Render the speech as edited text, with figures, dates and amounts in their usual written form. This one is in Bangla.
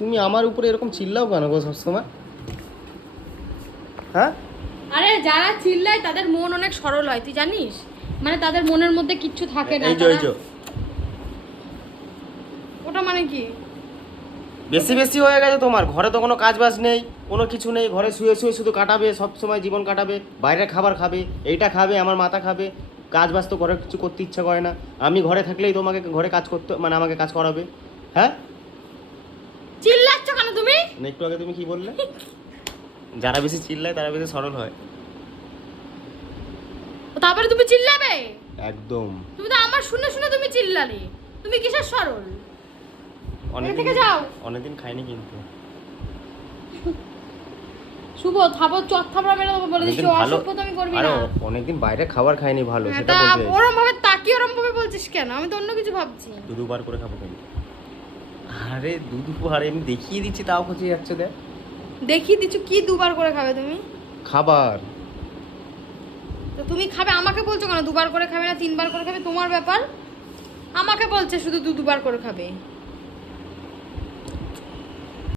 তুমি আমার উপরে এরকম চিল্লাও কেন গো সবসময়? হ্যাঁ, আরে যারা চিল্লায় তাদের মন অনেক সরল হয়, তুই জানিস? মানে তাদের মনের মধ্যে কিচ্ছু থাকে না। এই যে ওটা মানে কি? বেশি বেশি হয়ে গেছে তোমার। ঘরে তো কোনো কাজ বাজ নেই, কোনো কিছু নেই, ঘরে শুয়ে শুয়ে শুধু কাটাবে, সব সময় জীবন কাটাবে, বাইরের খাবার খাবে, এইটা খাবে, আমার মাথা খাবে। কাজ বাজ তো ঘরে কিছু করতে ইচ্ছা করে না। আমি ঘরে থাকলেই তোমাকে ঘরে কাজ করতে, মানে আমাকে কাজ করাবে। হ্যাঁ, চিল্লাচ্ছ কেন তুমি? না একটু আগে তুমি কি বললে? যারা বেশি চিল্লায় তারা বেশি সরল হয়। তারপরে তুমি চিল্লাবে? একদম। তুমি তো আমার শুনে শুনে তুমি চিল্লালে। তুমি কিসের সরল? অনেকদিন থেকে যাও। অনেকদিন খাইনি কিন্তু। শুভ থাবর চট থাবড়া মেরে দেবো বলে দিচ্ছি, ভালো, অসভ্য তুমি করবি আরে না। অনেকদিন বাইরে খাবার খাইনি ভালো, হ্যাঁ, সেটা তা বলতে। ওরম ভাবে তাকিয়ে ওরম ভাবে বলছিস কেন? আমি তো অন্য কিছু ভাবছি। দুবার করে খাবো কিন্তু। আরে দুবার এমনি দেখিয়ে দিচ্ছি, তাও খুঁজে যাচ্ছে। দেখ দেখিয়ে দিচ্ছ কি দুবার করে খাবে তুমি? খাবার। তো তুমি খাবে, আমাকে বলছো কেন দুবার করে খাবে না 3বার করে খাবে? তোমার ব্যাপার। আমাকে বলছে শুধু দুবার করে খাবে।